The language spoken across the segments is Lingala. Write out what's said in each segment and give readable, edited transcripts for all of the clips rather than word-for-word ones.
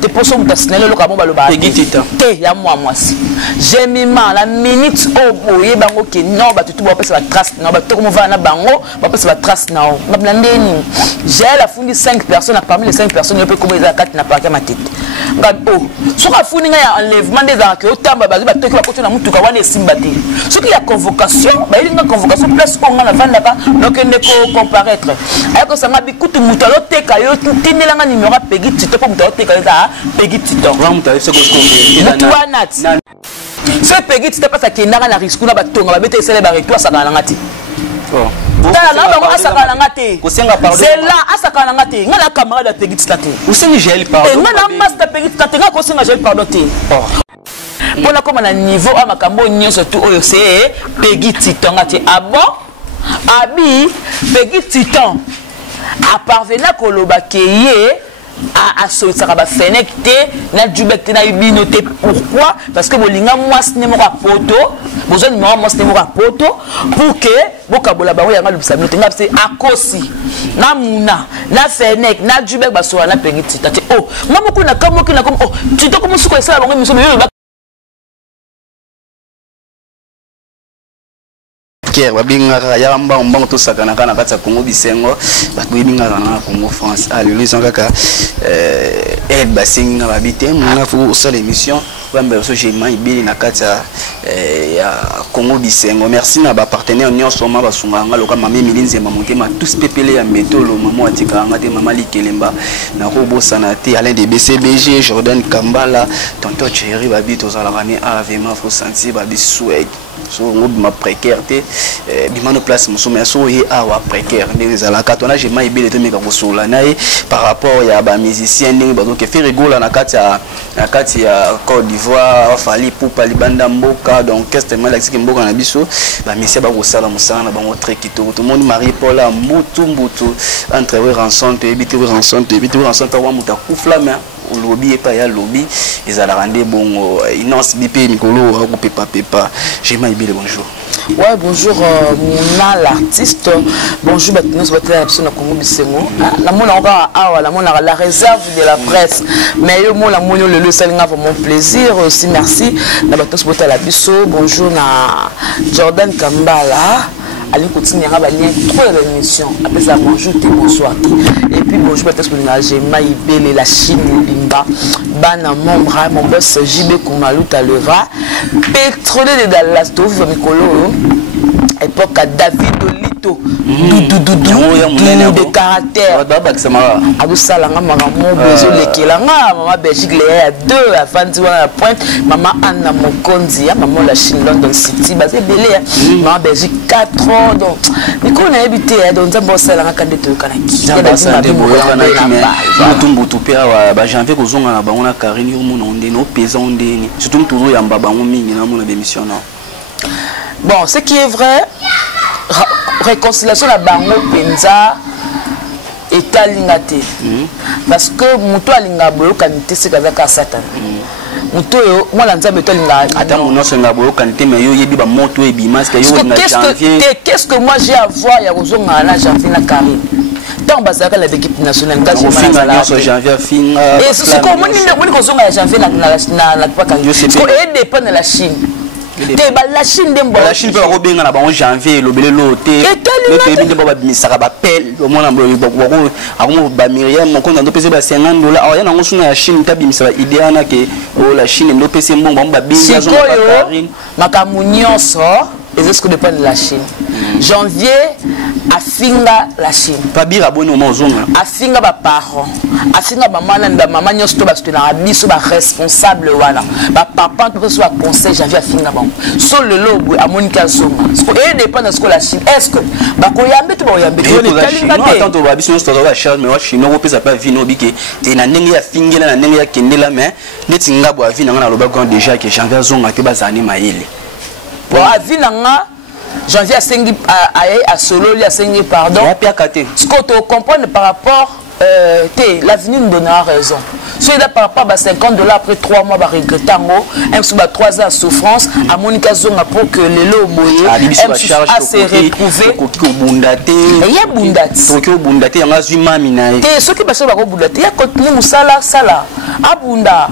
te poso mutasnele lo kabomba lo ba te ya moi si j'aime la minute au boye bango ke non ba tutu ba pesa la trace non ba to comme va na bango ba pesa la trace na o ba ndeni j'ai la fundi 5 personnes parmi les 5 personnes peut comme les 4 na pas ma tête ngado so ka fundi nga ya enlèvement des arcs au tamba ba to ki ba koto na mutuka wana esimba te so ki ya convocation ba ilinga convocation place ko nga na vanda ka donc ne ko comparaître ayako sanga bikutu mutu lo teka yo tindela nga numéro pegi tito po mutu lo teka za pegi tito wa mutu se ko mutu wana ce pegi tito pas ki ndanga na risque na batonga ba bete esele ba rectoire saka na ngati tala na bango asaka na ngati kosenga pardon c'est là asaka na ngati nga na camarade ya pegi tito te usengi gel pardon nga na master pegi tito te nga kosenga gel pardon te pour la comme na niveau à makambo nyonso tout oyo c'est pegi tito ngati abo abi pegi tito a parvenir koloba keye à sortir ba fenecte na jubekte na ibinote pourquoi parce que bolinga moi ce numéro à poto besoin numéro moi ce numéro à poto pour que bokabola ba yanga lubisa binote ngap c'est akosi na muna na fenec na jubek ba so na pegi tita oh moi beaucoup na comme oh tu dois comme suko ça bango miso yo babingaka ya mbambo to sakana kana kata Congo bisengo babingaka na Congo France alléluia kaka basinga babite mona fu ça l'émission bamba so j'ai mai bili na kata ya Congo bisengo merci na ba partenaire nyonso ma basunga ngaloka mama milinze mamotema tous pepele ya metolo mama atika ngate mama likelemba na robosa na te Alain de BCBG Jordan Kambala tonton Thierry babito za la rami avema faut sentir babi swag so ma précarité bimano place musome so ye awa précaire les alaka tona j'ai mai bile to meka kosola nae par rapport ya ba musicien ndenge ba donc faire rigola na kati ya Côte d'Ivoire fali poupa libanda mboka donc qu'est-ce mal exiki mboka na biso ba misia ba kosala musana na bango très kitoko tout monde Marie Paula mbutu entre we rançon te ebité rançon ta wa muta kufla mais lobby et pas ya lobby ils allaient rendre bon inonce bipé Nicolo ou pepa j'ai mal bile bonjour. Ouais, bonjour, Mouna l'artiste. Bonjour, nous sommes la Congo Bisengo. La réserve de la presse. Mais le salinga pour mon plaisir aussi. Merci. Bonjour, Jordan Kambala. Allez continuer à aller trop l'émission. Après ça, bonjour, bonsoir. Et puis bonjour, peut-être que j'ai maïbé la Chine, Bimba, Bana Mombra, mon boss JB Koumalou Taleva, pétrolier de Dallas, Touf, Mikolo, époque à David Olito, de caractère. Abou Salanga, maman, besoin de Kelanga, maman Belgique, les deux, à Fantiwa, à Pointe, maman Anna Mokonzi, maman la Chine, London City, basé Belé, maman Belgique, 4 ans. Donc, mais qu'on a habité dans un bon salon à Kandeto Kanaki. Janvier kozonga na bango na Karine yo mona onde no pesa onde surtout toujours ya mbaba mingi na mona démission non. Bon, ce qui est vrai, réconciliation la bango penza etalingate. Parce que muto alinga boyo kanité c'est kazaka satan. Muto yo moi la nzambe to linga ata muno senga boyo kanité mais yo yebi ba moto e bimas que yo na janvier. Qu'est-ce que moi j'ai à voir ya kozonga na janvier na Karine? Tant basaka la équipe nationale janvier finga et c'est comment on kozonga janvier na pas quand je sais pas dépend de la Chine. La Chine la Chine peut rebenga na ba janvier lobele loté le pays de ba misaka ba pel au moins ba Myriam mon compte ndo pese ba $50 alors ya nango suna ya Chine tabi misaka idéana que la Chine ndo pese mbongo ba binga zo ba Karine makamunyoso et ce que dépend de la Chine. Janvier afinga la Chine. Pabira boni au zonga. Afinga ba parents. Afinga ba maman nyos to ba stena biso ba responsable wana. Ba papa to so conseil Janvier afinga ba. So le lobo a Monica zonga. Ce que dépend de ce que la Chine. Est-ce que ba ko yambe to ba yambe to le kalinga te. Attends to ba biso to ba charge mais wa Chine no pesa pa vino bike. Te na ndenge ya fingela na ndenge ya kendela mais netinga bo avina na loba quand déjà que Janvier zonga ke bazani maile. Bon avinanga Janvier a solo lui a saigné pardon. Ce que tu comprends par rapport l'avenir nous donnera raison. so il a par rapport à $50 après 3 mois, regretter un sous 3 ans de souffrance, à Monica Zonga pour que les lots boyés, à se retrouver. Il y a Bundati. Et ceux qui passent par Bundati, il y a continué Sala, Abunda.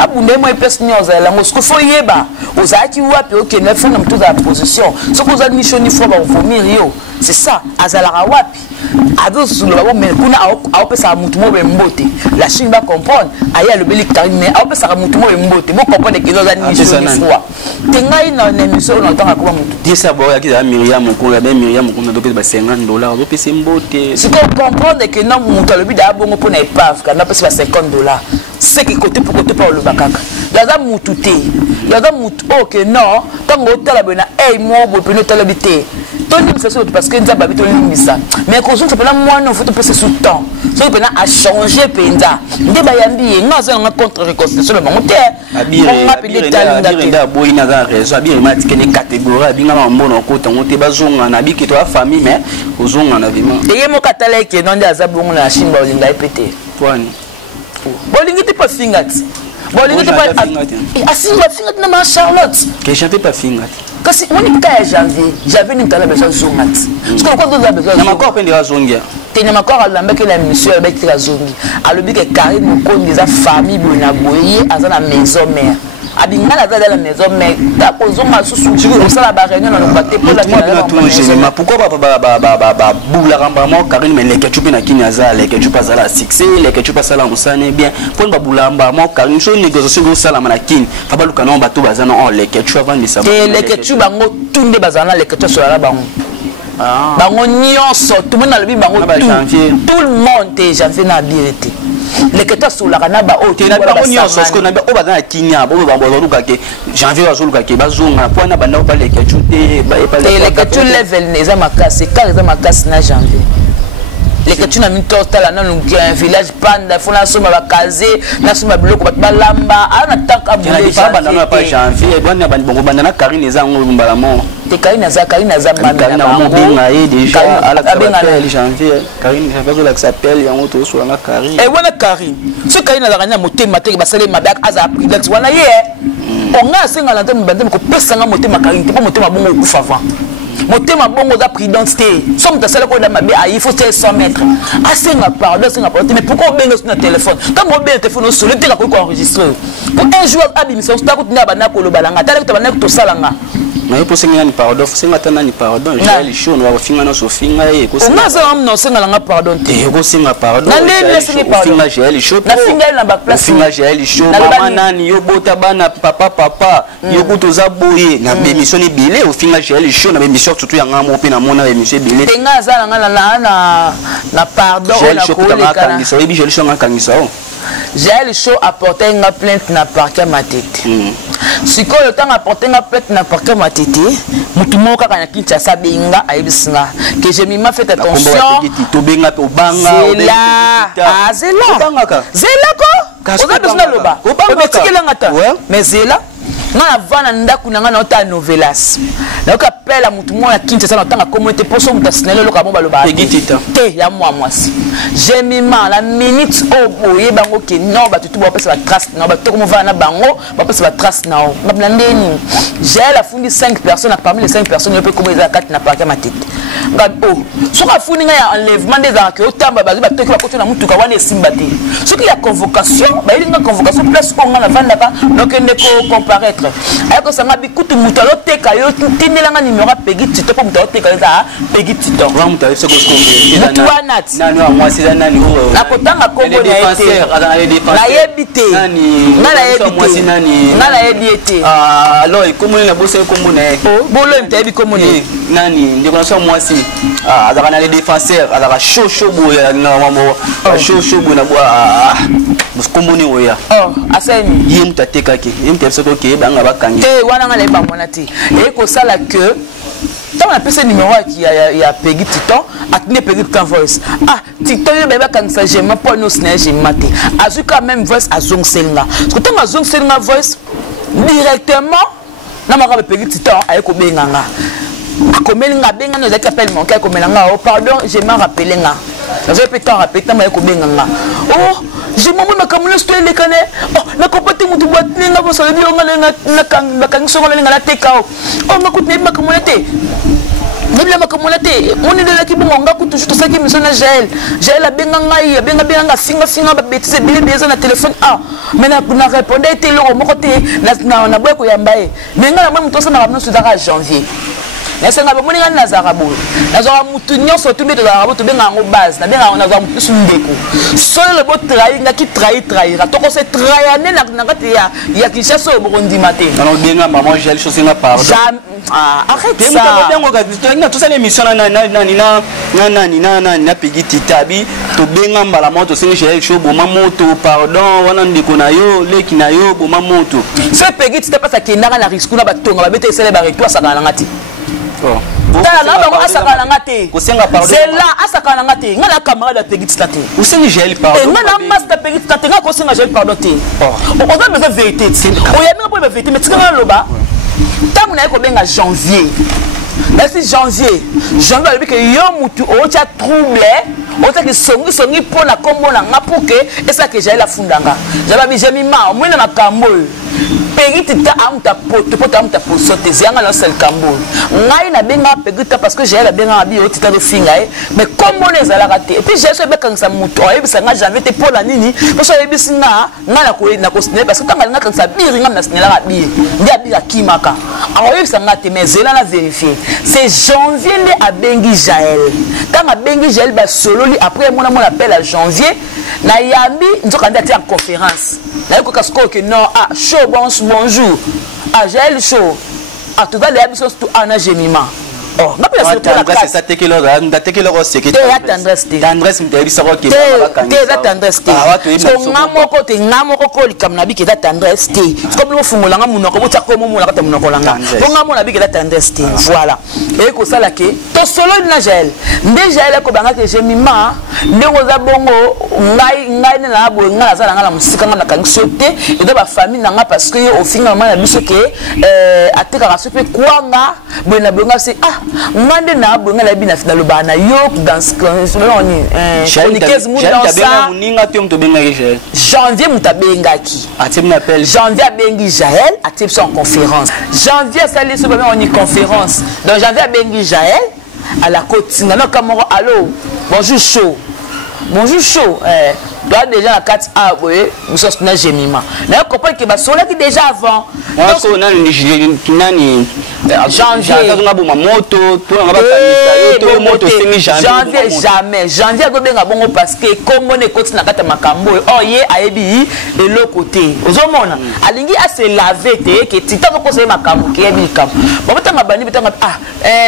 Abunda moi personne la mosquée faut yeba aux aki wapi OK ne font dans toute la position ce que vous avez mission ni fois va vomir yo c'est ça azala wapi ado sulu ba mais kuna a opesa mutu mo mbote la chine va comprendre aya le beli tarine a opesa mutu mo mbote bo comprendre que nous ani mission ni fois tengai na émission on entend comme mutu dis ça bo ya ki da Myriam ko ya Myriam ko na dope ba $50 do pese mbote c'est qu'on comprendre que non mutu le bida bongo pour na epave kana pesa $50 c'est que côté pour côté par le bakaka la mututé la mut OK non tant que la bena hey moi bo peno talabité toni c'est parce que nous avons habité limisa mais quand on s'appelle moi non faut passer sous temps so pena a changer penda ndé bayambi ngaza nga contre reconstitution le monter on appelle talenda boina za raison abi mati kene catégorie abi ngama mbono ko tango te bazonga na bi ke to famille mais ozonga na vima et mo katala ke non ya zabongo na chine ba linga epete twani bolingi te pas fingati bolingi te pas asinga fingati na ma Charlotte que j'avais pas fingati kasi on est qu'à janvier j'avais une telle besoin zongati parce que quoi d'autre besoin na makor pendera zongia tena makor la mbeke la monsieur avec la zongi alobi que Karine ko des famille bona boye azana maison mère abingana dans la maison mais ta kozonga susu on ça la réunion dans le côté pour la maison pourquoi boula rambamo Karine mais les ketchup na kinyaza les ketchup azala succès les ketchup azala musane bien pour ba boula rambamo Karine so négociation go sala manakin fa baluka non bato bazana on les ketchup avant de savoir les ketchup bango tunde bazana les ketchup sur la bango bango nyonso tout le monde a le bango tout le monde est janvier na birité les ketchup sur la kana ba o te na bango nyonso ce qu'on a o bazana kinya bo ba luka ke janvier bazoluka ke bazonga pour na banda ba les ketchup te ba les ketchup level neza makasi car neza makasi na janvier les ketchup na mintosta la nan un village panda fona soma ba kaze na soma biloko ba lamba ana taka bule banda na pa janvier bwana bongo banda na Karine eza ngo mbala mo te Karine za mama na mo benga ye déjà à la janvier Karine va la s'appelle ya moto so na Karine et wana Karine ce Karine na ranya motema te ba sale mabak aza pridex wana ye on a singa na ntemba ndem ko pesa nga motema Karine te po motema bongo kufa avant motema bongo da prudence te somme ta sala ko da mabe il faut 100 mètres asenga pardon mais pourquoi benga sur le téléphone quand on benga téléphone sur le te ko enregistrer pour un jour abimisa on sta ko tina bana ko lo balanga tala ko bana ko to salanga mais pour singa ni pardon singa tana ni pardon j'ai chaud no wa finga no so finga e ko singa za am no singa langa pardon te ko singa pardon na le singa pardon finga j'ai chaud na finga na ba place finga j'ai chaud mama nani yo bota bana papa yo kuto za boye na émission ni bilé au finga j'ai chaud na émission surtout ya ngamo pe na mona émission bilé tenga za langa na pardon na ko le kana so ebi j'ai chaud nga kangisa o j'ai le show apporter une plainte na parquet matete si ko le temps apporter une plainte na parquet matete mutu moko kaka na Kinshasa benga ayebisinga que j'ai mis ma fait attention to benga to banga zela ko oza besoin loba obetikela ngata mais zela na vana ndaku na ngana ota novelas na ka pela mutu mo na Kinshasa na tanga communauté pour so mutu sinelo loka mo baloba te ya mwasi j'ai mis ma la minute au boye bango ke non ba tutu ba pesa ba trace na ba to ko vana bango ba pesa ba trace na o na ndeni j'ai la fundi 5 personnes parmi les 5 personnes peut comment ils a 4 na parquet ma tête ngado so ka fundi nga ya enlèvement des arcs o tamba ba to ko ba ko na mutu ka wana simbate ce qui y a convocation ba ilinga convocation place ko nga na vanda ba donc ne ko comparaître ayako sanga bikutu mutu aloteka yo tindelanga numéro pegi tito po mutu aloteka eza pegi tito mutu aloteka mutu wanati nani wa mwasi za nani ho nakotanga kombo na ete nayebi te nga nayebi ete alors kombo na bosa kombo na ye bolo mtayebi kombo na nani ndeko na so mwasi azaka na les défenseurs azaka chaud boya na mamo chaud boya na boa kombo ni oya aseni ye mutu atekaki ye mutu apesaka oke banga bakangi te wana nga nayebi bamona te ekosala que tant on a pris numéro qui a payé Titan a tenu payé Titan voice Titan il va quand ça j'ai pas nous j'ai maté a vu quand même voice à Zong Selna parce que tant à Zong Selna voice directement na maka payé Titan avec Obenganga a komelinga benga nous appelle mon cas komelanga pardon j'ai m'a rappelé nga je peux t'en rappeler tant avec Obenganga je m'en vais comme le style les canets oh na comporter mon tout boîte n'enga vous savez on na kang sur la tekao oh ma coûte ma communauté même la communauté on est de là qui bon on ga coûte toujours ça qui me sonne Jaël a benga ngai benga singa ba bêtise bile na téléphone ah mais na répondre était là mon côté na boy ko yambaye mais nga na muto ça na ramena sudara janvier mais ça na ba moninga na zarabo na zo mutu nyonso to beto zarabo to benga ngo base na benga na zo mutu sundeko seul le bot trahir na ki trahira to ko se trahir na kati ya Kinshasa au Burundi matin non benga maman Jaël chose na pardon arrête ça tout ça l'émission na pegi titabi to benga mbala moto singa Jaël show bo mamoto pardon wana ndeko na yo leki na yo bo mamoto c'est pegi tita pas ça qui na risque na batonga ba bete sele ba rectoire ça na ngati oh c'est là asaka na ngati ngala camarade pegi tita te ou singa Jaël pardon ngala master pegi tita te ngako singa Jaël pardon te on doit me vérité o ya minga pour me vérité mais tika loba tant on a ko benga janvier merci janvier avec que yo mutu o tia troublé o tia que songi pour la combo na ngapuke et ça que j'ai la fundanga j'avais j'ai mis ma moi na makambo pegi tita amta poto amta posote zianga na sel kambo ngai na benga pegi tita parce que j'ai la benga bi o tita de finga mais comme on les a la raté et puis j'ai ce bec quand ça mutu o ebisa nga janvier te pour la nini parce que ebisa nga na ko signer parce que tanga nga quand ça biringa na signer la bi ndia bi akimaka alors ebisa nga te mais zela la vérifier c'est janvier à bengi Jaël quand a bengi Jaël ba solo li après mon appel à janvier na yambi nzokanda te en conférence na ko kasko que non ah chaud bonjour ah Jaël chaud ah tu vas les habitudes tout en agémiment oh n'a pas c'est ça que leur c'est que tendresse me savoir que tendresse ngamoko te ngamoko ko likamna bi ke tendresse te comme le fungola ngamuno ko botsa ko momo la kata muno ko langa ko ngamona bi ke tendresse te voilà et ko sala ke to solo na Jaël nde Jaël ko banga ke jemima ndeko za bongo ngai na bo ngala za ngala musika ngana kangiso te et de ba famille nanga parce que au final na biso ke ateka ka sope kwanga bona bonga c'est ah ngande na bonga la bina final bana yo dans on janvier mutabengaki atim appelle janvier bengi Jaël atim son conférence janvier sali so ba on conférence donc janvier bengi Jaël à la côte ngana kamoro allo bonjour chaud toi déjà la 4A oui nous sommes na gemima na comprendre que ba sola qui déjà avant donc on a nani janvier na bo moto to na ba kanisa to moto singi janvier go benga bongo parce que comme on est côté na kata makambo oh ye ayebi de l'autre côté ozomona alingi a se laver te que tita ko se makambo ke yebi kam bon tanga bani bitanga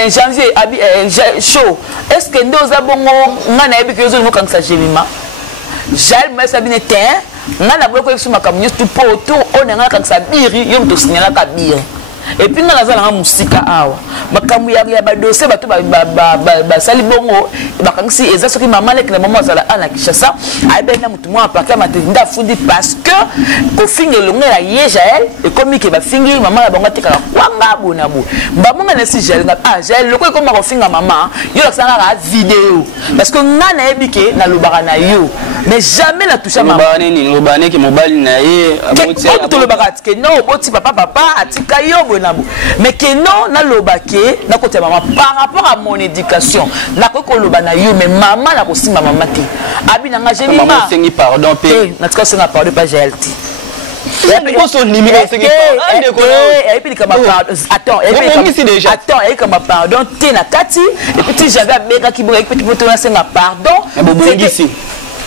janvier abi chaud est-ce que ndoza bongo ngana yebi ke zo mo kanisa gemima Jaël mais ça bien terre na na boko sur makambo tout pour autour on nga quand ça biri yom to signala ka biri et puis na za na musika awa makambo ya ba dossier ba to ba sali bongo ba kangisi eza soki mama lek na mama zala ana Kinshasa ay ben na mutu mo apaka matinda fundi parce que ko finge longela ye Jaël et comme que ba fingi mama la bongo tika kwanga bona bo ba monga na si Jaël ah Jaël loko ko ma ko finga mama yo la sanga ra vidéo parce que ngana ebike na lobara na yo mais jamais la toucher maman lobane ki mobali na ye aboti to lobara que non oboti papa atika yo bonabo mais que non na lobake na côté maman par rapport à mon éducation na ko lobana yo mais maman la ko simba maman te abi na nga jeni maman sengi pardon pe na tika senga pardon pas Jaël ti et puis comme attends et comme pardon te na kati et puis j'avais bega ki bo et puis tu senga pardon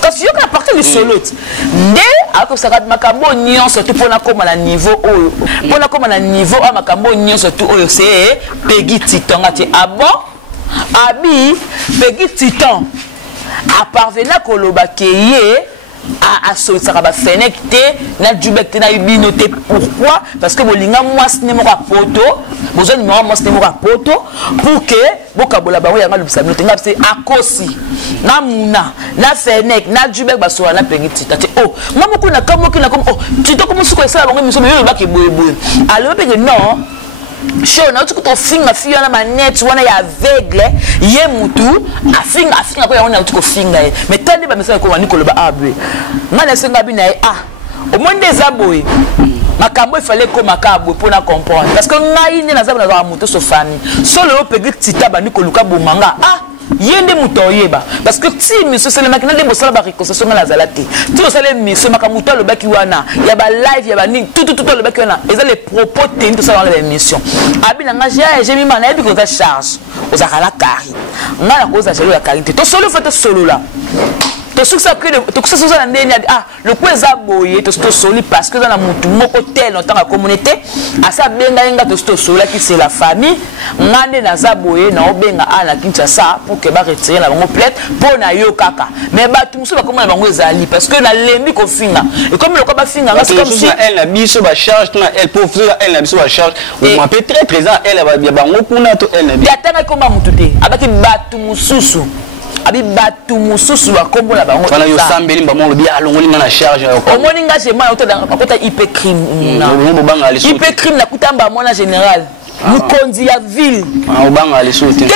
parce que à partir du solo ndé ako sakad makambo nyonso tout pona koma na niveau oyo pona koma na niveau a makambo nyonso tout oyo c'est pegi titonga ti abo abi pegi titon a parvenir ko lobakeye a solsaka ba fenecte na jubekte na ibinote pourquoi parce que bolinga mwasi ne moka poto besoin de mwasi ne moka poto pour que bokabola bango yanga lubisa te ngapse akosi na muna na fenec na jubek basola na pengiti tate oh mama kuna kamo kina comme oh tu to comme suko esala bango miso yo ba ke boye alors pe que non show na tu ko finga fio na manette wana ya aveugle ye mutu afinga ko ya wana tu ko finga mais tandi ba message ko wani ko ba abwe ngana senga bi na au moins des aboyés makambo il fallait ko makabo pour na comprendre parce que ngai ni na zabu na mutu so famille solo o pegi tita ba ni ko luka bomanga yende mutoyeba parce que si monsieur c'est le makina de bosala ba reconstruction na zalati tout ça les monsieur makamuto le baki wana ya ba live ya ba ni tout le baki wana et ça les propos tenus tout ça dans l'émission abina nga j'ai mis mana ebi ko ta charge ozakala kari nga la cause à la qualité to solo fait solo là to succès que to succès ça ndeni le coup eza boye to solo parce que dans la mutu moko tel dans la communauté asa benga inga to solo qui c'est la famille ngande na za boye na obenga ala Kinshasa pour que ba retirer la bango plate pour na yo kaka mais ba tout muso ba comment bango ezali parce que na lembi ko finga et comme le ko ba finga c'est comme si elle na biso ba charge na elle pour faire elle na biso ba charge on m'appelle très présent elle ba bango kuna to elle na bi yatanga ko ma mututé abaki batu mususu abi batu mususu wa kombo la bango wana yo sambeli mbamo lobi alongoli na charge au moins engagement auto dans kota IP crime na IP crime na kutamba mona général mukonzi ya ville obanga ali sauter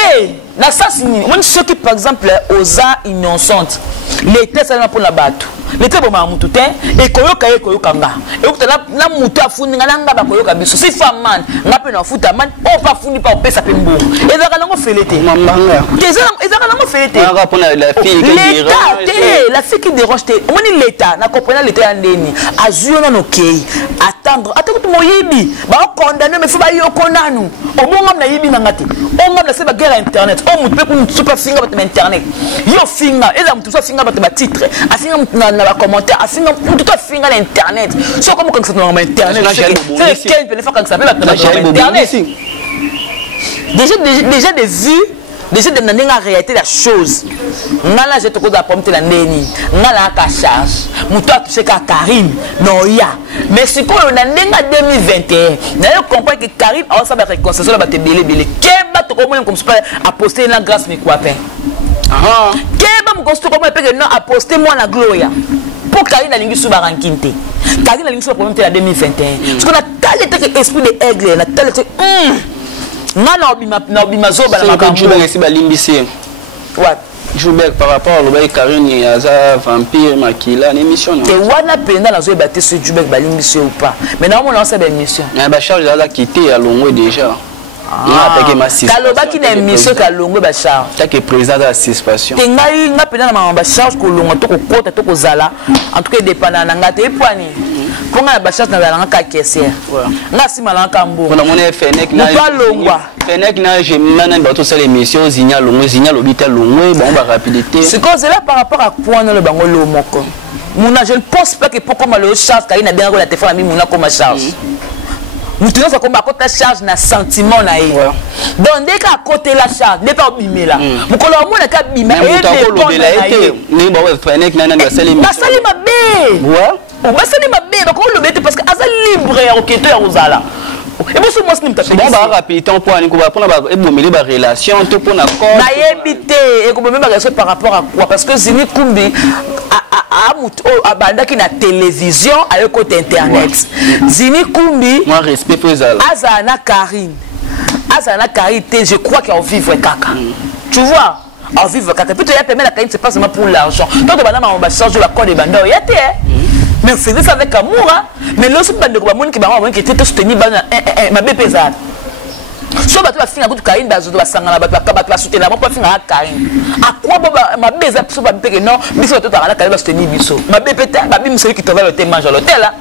na sasi nini on ceux qui par exemple aux innocentes l'état ça na pour la batu l'état bon ma mutu te e koyoka nga e kutana na mutu afundi nga ba koyoka biso si femme man ngape na futa man o pa fundi pa opesa pe mbongo ezaka nango felete mamanga ezaka nango felete nga pour la fille qui dérange la fille qui dérange te on l'état na comprendre l'état ya ndeni azio na nokei attendre atakutu moyibi ba condamner mais faut ba yoko nanu omonga na yibi na ngati onga na se ba guerre internet o mutu pe ku super finga ba internet yo finga eza mutu so finga ba titre afinga na ba commentaire afinga mutu to finga na internet so comme quand ça na internet c'est quel peut faire quand ça peut ba internet déjà des vues déjà de nanga réalité la chose ngala je te cause apporter la ndeni ngala ka charge muto a touché ka Karim non ya mais c'est quoi na ndenga 2021 na yo comprendre que Karim a ça ba réconciliation ba te belé keba to comme comme ça a posté na grâce mais quoi peine keba mo construire comme pe que non a posté moi na gloria pour Karim na lingi suba rankinte Karim na lingi suba problème la 2021 parce qu'on a tel esprit de aigle na tel na obima zoba na makambo ngesi balimbisi what Joubert par rapport au bail Karine et Aza vampire makila une émission non et wana penda na zo battre ce Joubert balimbisi ou pas mais na on lance une émission na ba charge là quitter à Longo déjà na attaquer ma six kaloba ki na émission ka Longo ba charge ta que président de la participation tengai nga penda na ba charge ko Longo to ko kota to ko zala en tout cas dépendant na ngate e poani ko nga ba charge na la nga caissière nga sima la kambo on a mon FNEC na FNEC na je mana ba to ça l'émission Zinya Longo Zinya l'hôpital Longo bon ba rapidité c'est cause là par rapport à quoi dans le bango lo moko muna je ne pense pas que pour comme le charge ka ina bien ko la téléphone mi muna comme charge mutu ça comme à côté charge na sentiment na ye donc dès qu'à côté la charge n'est pas bimela mukolo mona ka bima et de ni ba FNEC na na sali ma sali ma be ouais ba sali ma be ba ko lo bete parce que aza libre ya oketo ya uzala et bon moi slim ta bon ba rapidité on pour ni ko ba pona ba ebomeli ba relation to pona corps na yebité et ko bomeli ba relation par rapport à quoi parce que Zini Kumbi a bandaki na télévision à le côté internet Zini Kumbi moi respect pour ça Azana Karine je crois qu'il en vivre kaka tu vois en vivre kaka puis tu y a permis la Karine c'est pas seulement pour l'argent toi de banana on va changer la code de banda y a té mais on faisait ça avec amour mais l'autre bande ko bamoni ki bango ki était soutenir bana ma BP ça so bato ba finga kutu Karine bazo ba sangana bato ba soutenir ba finga Karine à quoi ma beza so ba peke non biso to ta la Karine ba soutenir biso ma BP ta ba bim celui qui travaille l'hôtel mange l'hôtel là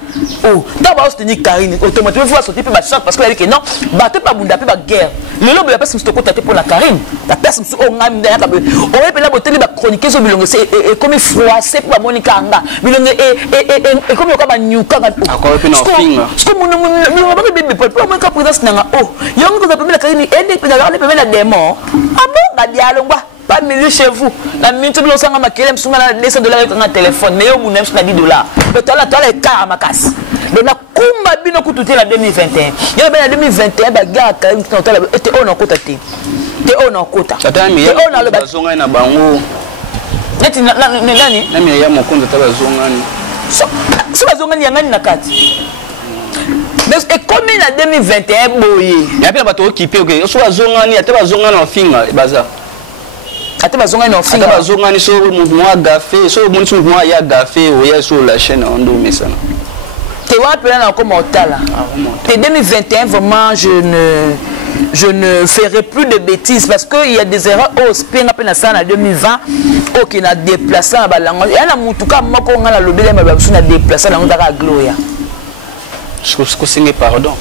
oh ta ba soutenir Karine automatiquement faut sortir ba choc parce que elle dit que non bato pas bunda pas guerre le lobe la personne se côté pour la Karine la personne o ngam ndaya ka o pe la boteli ba chroniquer so bilongo c'est comme froissé pour Monica anga bilongo et comme yo ka ba nyuka ka akwa pe na finga ce que mon ba bébé pour moi ka présence nanga oh yongo ko la Karine et puis d'ailleurs les la démon ah bon ba dialongwa pas milieu chez vous la minute de l'osanga makele msunga na $200 avec un téléphone mais yo munem na $10 mais toi la car makasi donc na kumba bino kututé la 2021 yo ben la 2021 ba gars Karine était on en kota te on en kota tatami on a le bazonga na bango neti nani na mi ya mokonzo ta bazonga ni so bazonga ni yangani na kati Donc et comme en 2021 boye. Il y a pas bato occupé OK. Soit zongani ata bazongana na finga baza. Ata bazongani na finga. Ata bazongani so moi gafé, so mon so moi ya gafé o ya sur la chaîne on do mesana. Tu vois appelé là comme Otala. En 2021 vraiment je ne ferai plus de bêtises parce qu'il y a des erreurs au spin appelé ça en 2020 qui n'a déplacé à balango. Il y a un mutuka moko ngala lobele ma babusu na déplacé la ngaka Gloria. Je que pardon.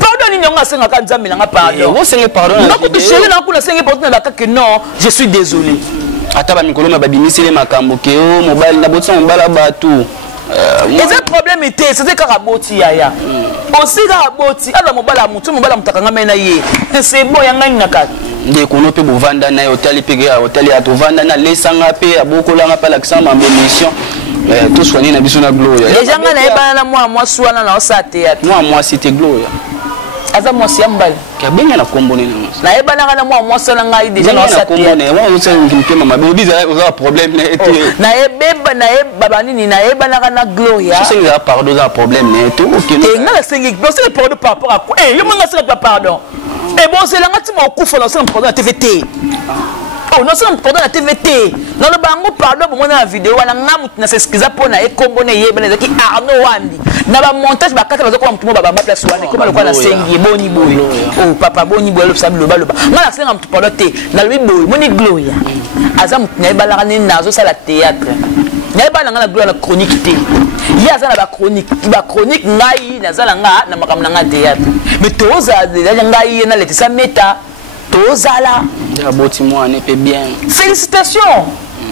Pardon ni nyonga senga ka nzambe nga pardon. Wo senga pardon. Ndako to chéri na kuna senga pardon na que non, je suis désolé. Ata ba mikolo ma babimisele makambo ke o mobile na botsa mbala batu. Et ce problème était, c'était Karaboti Yaya. Aussi Karaboti, à la mobile à Moutou, mobile à Moutakanga Menaye. C'est bon, il y a un nakat. Des konope bovanda na hôtel pega hôtel ya tovanda na lesanga pe abokola nga pa l'accent ma mission. Tout soigné na biso na Gloria. Les gens na eba na moi soana na sa théâtre. Moi c'était Gloria. Aza moi siambal. Ka benga na kombo ni na eba na moi soana ngai déjà na sa théâtre. Moi aussi ngimpe mama bodi za oza problème na été. Na eba baba nini na eba na Gloria. C'est un pardon za problème na tout OK. Et na sengi c'est pardon par rapport à quoi? Eh yo manga c'est pardon. Et bon c'est là ngati mo kufa na c'est pardon na TVT. Oh non c'est pardon na TVT. Dans le bango pardon pour moi na vidéo wana ngamu na s'excuser pour na ekombo na yeba na zaki Arnaud Wandi. Na ba montage ba kata bazoko mtu mo baba place wana comme le na sengi boni boy. Oh papa boni boy lo sabi loba. Ngala senga mtu pardon te. Na lui boy moni Gloria. Aza mtu na eba la nini nazo sala théâtre. Na eba na Gloria na chronique te. Ya za na ba chronique ngai na za nga na makamna nga théâtre. Mais toza de ngai na letisa meta. Tozala. Bien. Félicitations.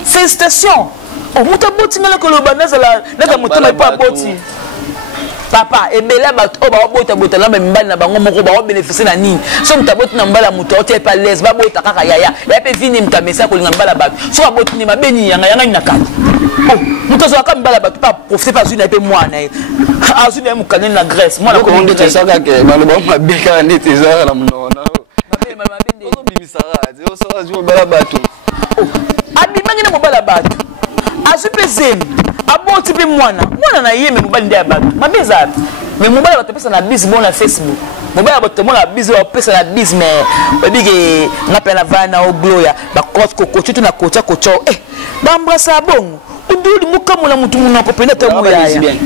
Félicitations. Oh, muta boti ngala ko loba nazala naka mutuma pa boti. Papa ebela ba o ba bota la mbali na bango moko ba bénéficier na nini. So mutaboti na mbala muto ote pa les ba bota kaka yaya. Ya pe vini mtamesa ko linga mbala ba. So aboti ni mabeni yanga ni nakati. Oh, muto so ka mbala ba pa profiter pas une pe moi na. Azu na mukane na Grèce. Moi na ko ndete saka ke baloba mabeka ndete za la mnona. Abimangi na mobala bato asupezemi aboti pe mwana na ye me mobali ndia bato mabeza me mobala bato pesa na bis bon na Facebook mobala bato mona bis wa pesa na bis me babige ngapela na vana o Gloria ba coach tu na coach bambrasa bongo uduli mukamula mutu muna ko pena tamu ya lesbienne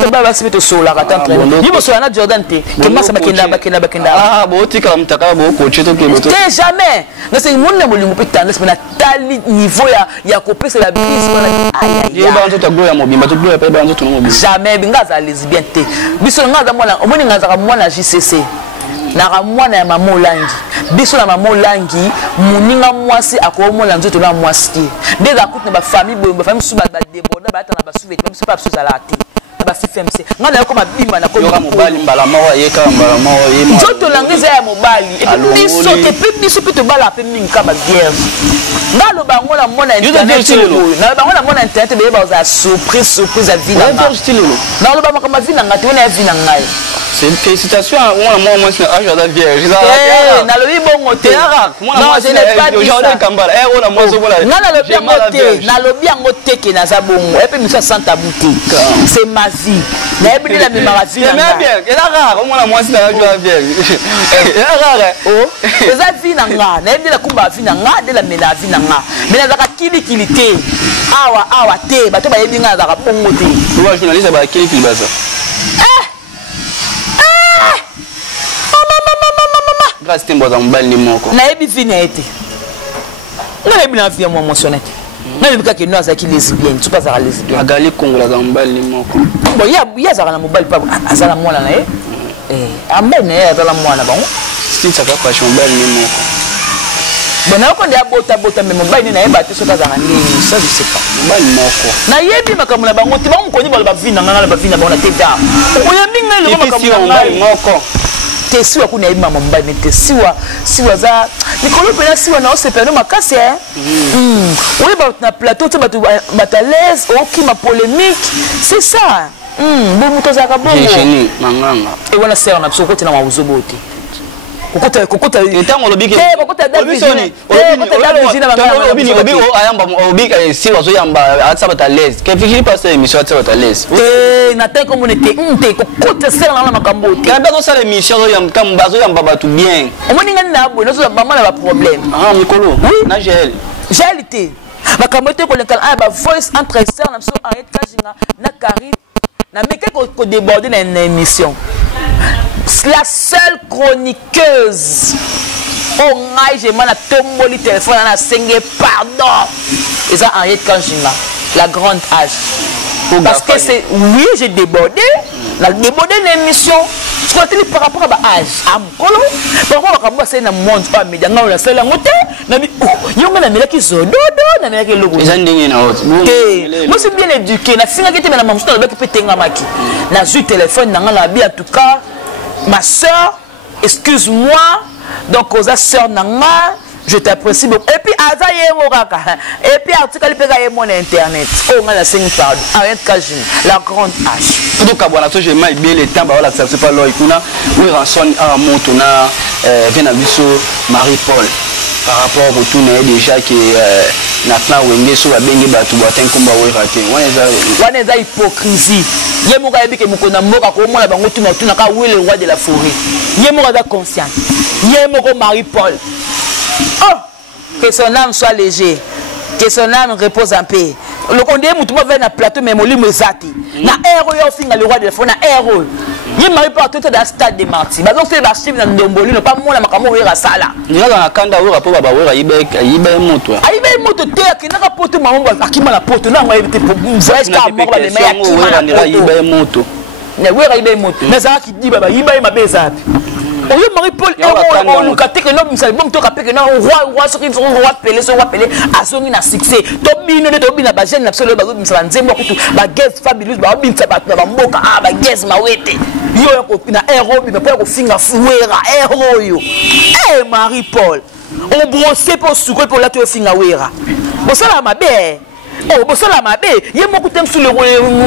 te baba sibeto sola ka tantre yibo sola na Jordan te ke masa bakenda botika mtaka bo coach to ke boto te jamais na se munna mulingo pita na tali niveau ya ko pesa la bis aïe ba nto Gloria mobimba to Gloria pe ba nto mobimba jamais bingaza lesbienne te biso ngaza mwana omoni ngaza ka mwana JCC na mwana ya mama Olangi biso na mama Olangi muninga mwasi akomona nzoto na mwasi ndeza kuti na ba famille boyo ba famille suba ba déborder ba ta na ba souvete biso pa biso za la te ba FMC ngana ko mabima na ko yoka mobali mbala mawa yeka mbala mawa ye nzoto langeza ya mobali biso te pe biso pe to bala pe minka ba vierge ngalo bango na mona internet na bango na mona internet be ba za surprise à vie na na lo ba makama vie na ngati na vie na ngai. C'est une félicitation à moi c'est un jour de vierge. Na lo bongo te. Non, je n'ai pas dit ça. Kambala. Ona moi so voilà. Na lo bongo te, na lo biango te ke na za bongo. Et puis nous ça santa boutique. C'est ma vie. Na ebili la mémoire vie. C'est bien. Et là rare, moi moi c'est un jour de vierge. Et là rare. Oh, c'est ça vie na nga. Na ebili la kumba vie na nga de la mena vie na nga. Mais na za ka kili te. Awa te, ba to ba yebi nga za ka bongo te. Toi journaliste ba kili baza. Grâce à moi, mbali moko. Na ebi fini été. Na ebi na vie moi monsonnette. Na ebi ka ke no azaki lesbienne, tu pas za lesbienne. Agali kongola za mbali moko. Bon ya za na mobile pa azala mwana na ye. Ambe na ye azala mwana bango. Si ça va pas mbali moko. Bon na ko ndia bota mais mobile na ye ba te so ka za ngani, ça je sais pas. Mbali moko. Na yebi makambo na bango, ti bango ko ni ba vie na ngana ba vie na bango na te da. O ya minga le makambo na moko. Tesiwa kuna yima mambali mais tesiwa siwa za nikolo pena siwa na osepe no makasi oui ba na plateau tu ba l'aise aucune polémique c'est ça bon muto za ka bongo génie manganga et wana sera na biso côté na mauzo bote kokota etango lobiki kokota David obika si wazo yamba atsa bata l'aise que fichi passe émission atsa bata l'aise na tant comme on était kokota sala na makambo quand on sala émission yamba bazo yamba batu bien omoninga na bo nazo bamba na ba problème mikolo na gel gelité makambo te ko lekala ba voice entre sœurs na so arrête kajinga na Karine na meke ko déborder na une émission. La seule chroniqueuse au maïs j'ai mal à tomber le téléphone à la senge pardon et ça Henriette Kanjinga la grande âge parce que c'est oui j'ai débordé la débordé l'émission je crois que par rapport à l'âge à Mkolo par rapport à moi c'est dans monde pas média on la seule ngote na mi yonga na mela ki zododo na mela ki logo ndenge na autre moi c'est bien éduqué na singa kete na mamusto na pe tenga maki na zu téléphone na ngala bi en tout cas ma soeur, excuse-moi, donc aux soeurs nanga, je t'apprécie beaucoup. Et puis Azaye Moraka, et puis article pega mon internet. Oh on a la 5 pardon. Arrête Kajin, la grande H. Donc abona so j'ai mal bien le temps ba wala ça c'est pas loikuna, oui ranson à montona vena biso Marie-Paul par rapport au tout déjà qui na plan wenge so abenge batu boaten komba we raté. Wana eza hypocrisie. Ye moka yebi ke mukona moka ko mona bango tuna tuna ka oui le roi de la forêt. Ye moka da conscient. Ye moko Marie-Paul. Oh, que son âme soit léger, que son âme repose en paix. Le condé moutouma va na plateau mais moli mozati. Na héros yo finga le roi de la forêt na héros. Ye Marie-Paul tout dans stade de Marty. Ba donc c'est ba chim na ndomboli no pas mona makamo we ra sala. Nila na kanda we rapo baba we ra yibe moto. Ayibe moto te akinaka poto mambo akima la poto na ngwa yebite voyage ka mo ba le meya akima na yibe moto. Ne we ra yibe moto. Na za ki di baba yibe mabeza. Oyo Marie-Paul on nous capte que non misali bon to capte que non roi ce qui roi pelé asongi na succès to bino to bina ba jeune absolument ba misala nzembo kutu ba guest fabulous ba binta ba mboka ba guest mawete yo ko na héros bi pa ko finga fuera héros yo eh Marie-Paul on brossé pour sucre pour la to finga wera bo sala mabe oh bosala mabe ye moko tem sur le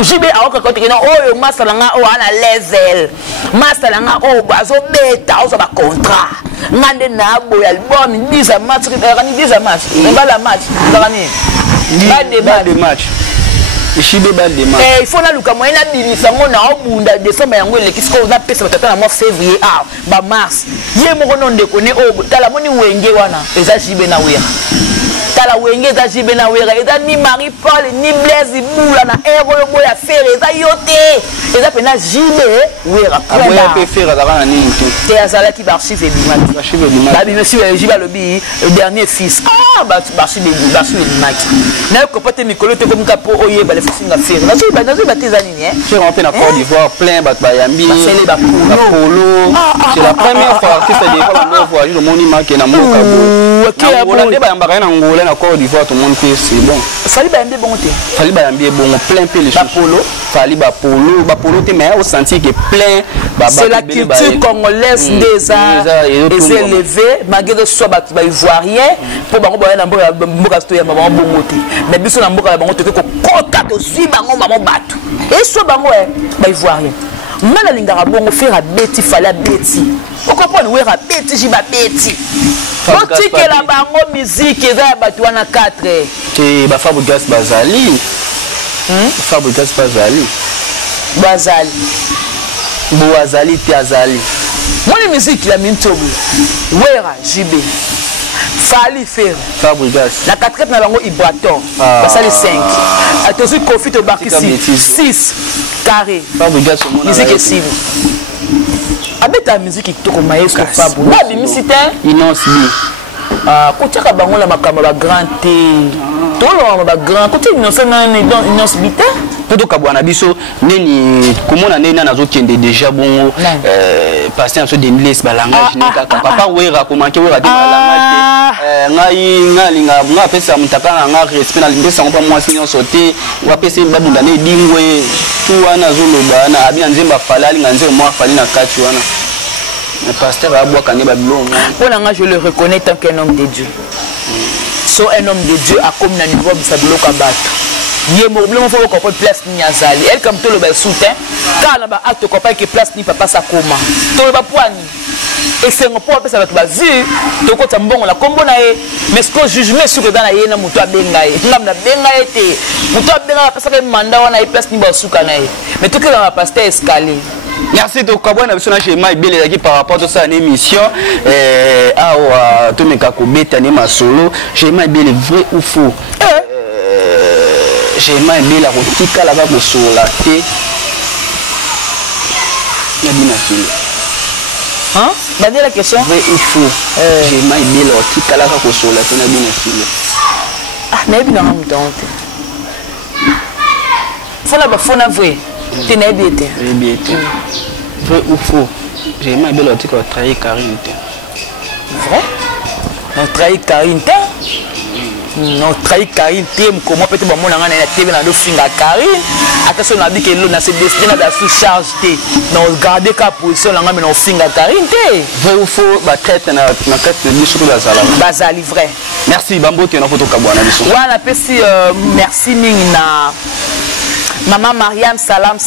jibe aoka ko tekena oyo masala nga o ana lezel masala nga o bazo beta o ba contrat ngande na boya album 10 match ni 10 match ngala match ngani de match ishibe ba de match il faut na luka moyena bimisa ngona obunda décembre yango le kisko na pesa batata na mois février ba mars ye moko non dekone o tala moni wenge wana eza jibe na wera tala wenge za jibe na wera eza ni Marie-Paul ni Blaise Boula na héros boya faire eza yote eza pena jibe wera aboya pe faire za kana nini tout te azala ki archive bimaki ba monsieur jibe lobi le dernier fils ba archive bimaki na ko pote mikolo te comme kapo oye ba le fisinga faire nazo ba tezani ni je rentre na Côte d'Ivoire plein ba yambi ba polo c'est la première fois artiste de fois voir le monument qui na moka bo ok ba yamba kana ngole na Côte d'Ivoire tout le monde fait c'est bon fali ba yambi bon te fali ba yambi bon plein peu les choses polo fali ba polo te mais au senti que plein c'est la culture congolaise des arts et élevés malgré de soit ba ivoirien pour bango ba na mboka sto ya ba bongo te mais biso na mboka bango te ko kota to zwi bango mamo batu et soit bango ba ivoirien mala lingara bongo faire beti fala beti o comprendre we ra beti jiba betioti que la bango musique eza batu wana 4 te ba Fabu Gas Bazali Fabu Gas Bazali Boazali te azali mon musique la mintobu wera jibe Fali faire Fabu Gas la 4 na bango Ibraton basali 5 atosi Kofi to bakisi 6 carré Fabu Gas musique est cible abeta musique kitoko maestro Fabu na bimisite inonsi kotiaka bango la makambo ba grand te tolo ba grand côté innocent na inonsi bite tout kabwana biso neni komona neni nazo kende déjà bongo passer sur des laisses balanga jinika papa wera komanke wera de balanga ngai pesa mutaka nga respect na limbesa ngomba mwasi nyonso te wa pesa babunda ne dingwe tu wana zoloba na abia nzemba falali nganze mo fali na kati wana le pasteur abwa kaneba bilongo pona nga je le reconnais tant qu'un homme de Dieu so un homme de Dieu a comme na niveau bisablo kabatu ye mo blemo fo ko place ni azali el comme to le ba soutien kana ba acte ko pa que place ni papa sa koma to le ba poani et c'est un peu ça va tout baser to ko tambongo la kombo na e mais ce que jugement sur que dans na ye na mutu abenga e ngam na benga e te mutu abenga pesa ke manda wana e place ni ba suka na e mais tout que dans la pasteur escalier. Merci de Kabouane Abisona Jema Ibele qui par rapport à ça émission à Tomeka Kobeta Nema Solo Jema Ibele vrai ou faux Jema Ibele rotika là-bas sur la thé Nadina Fille hein bandé la question vrai ou faux Jema Ibele rotika là-bas sur la thé Nadina Fille ah mais bien en même temps faut la bafona vrai tu n'as bien été vrai ou faux j'ai aimé bien le titre trahi Karine vrai on trahi Karine non trahi Karine comment peut-être bon mon ngana na tv na do finga Karine attention na dit que l'on a se destiné à sous charge té non garder ka position la ngana na finga Karine té vrai ou faux ba traite na carte de biso la sala bazali vrai merci bambo te na photo kabwana biso voilà pesi merci mingi na maman Mariam salam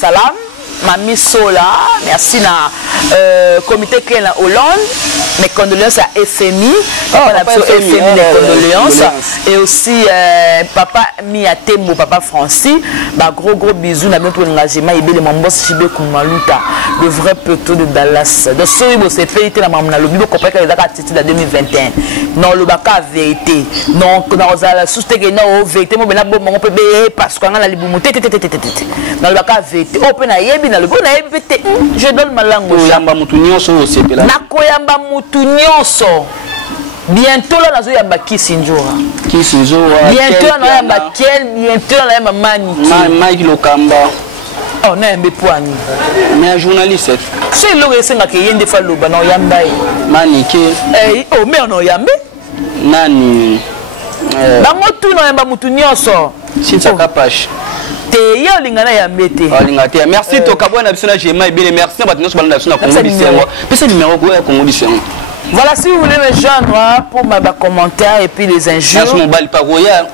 Mamie Sola, merci na comité qui est en Hollande, mes condoléances à FMI, FMI les condoléances, et aussi papa Miatembo, papa Francis, bah gros bisous, na bien pour l'engagement, il est mon boss Chibé Kumaluta, le vrai plateau de Dallas. De ce niveau c'est fait la maman na lobi ko peka ezaka attitude 2021. Non le baka vérité. Non na ozala souste que na vérité mo bena bo mo pe be parce qu'on a la libumuté. Non le baka vérité. Open na yebi na le bon na yebi te. Je donne ma langue. Koyamba mutu nyonso osepela. Na koyamba mutu nyonso. Bientôt là nazo yamba Kisinjora. Kisinjora. Bientôt na yamba Kel, bientôt na yamba Mani. Mike Lokamba. Oh non mais poani. Mais un journaliste. C'est le ressenga que yende fa loba na yamba. Manike. Oh mais on yambe. Nani. Bango tu na yamba mutu nyonso. Sinta kapash. Te yo lingana yambete. Oh lingate. Merci to kabwana bisona Jema Ibele merci na batino so balanda bisona Congo Bisengo. Pesa numéro ko ya Congo Bisengo. Voilà, si vous voulez me joindre pour mes commentaires et puis les injures. Merci mon bal pas royal.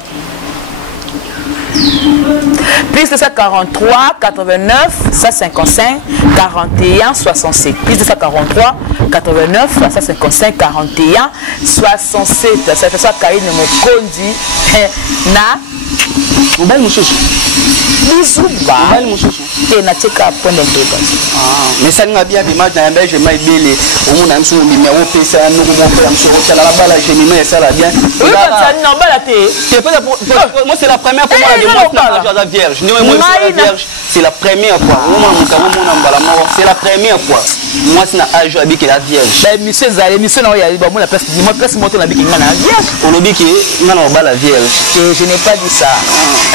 Plus de 143 89 155 41 67. Plus de 143 89 155 41 67. Ça fait ça Karine Mokondi na Mobile mususu. Bisous ba. Mobile mususu. Et na teka point d'interrogation. Mais ça n'a bien image na mbé Jema Ibele. On a un son numéro pesa no ko mo faire sur la bala Jema ça la bien. Oui, ça non bala té. Moi c'est la première fois moi la vierge. C'est la première fois. C'est la première fois. Moi c'est na âge avec la vierge. Ben monsieur Zalé, monsieur na ya ba mo la place, moi place moto na biki na vierge. On le biki na na ba la vierge. Je n'ai pas dit ça.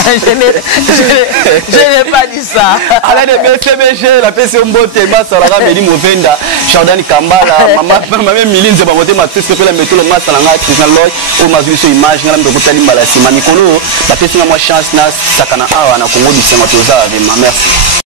Je n'ai pas dit ça. Ala de BCBG la pese mbote masala Meli Movenda, Jordan Kambala, maman Milinze ba mote matrice que la métro masala nga Christian Loy au mazuli so image ngala mto kutali mbala sima mikolo ba pese nga moi chance na sakana awa na Congo Bisengo toza avec ma merci.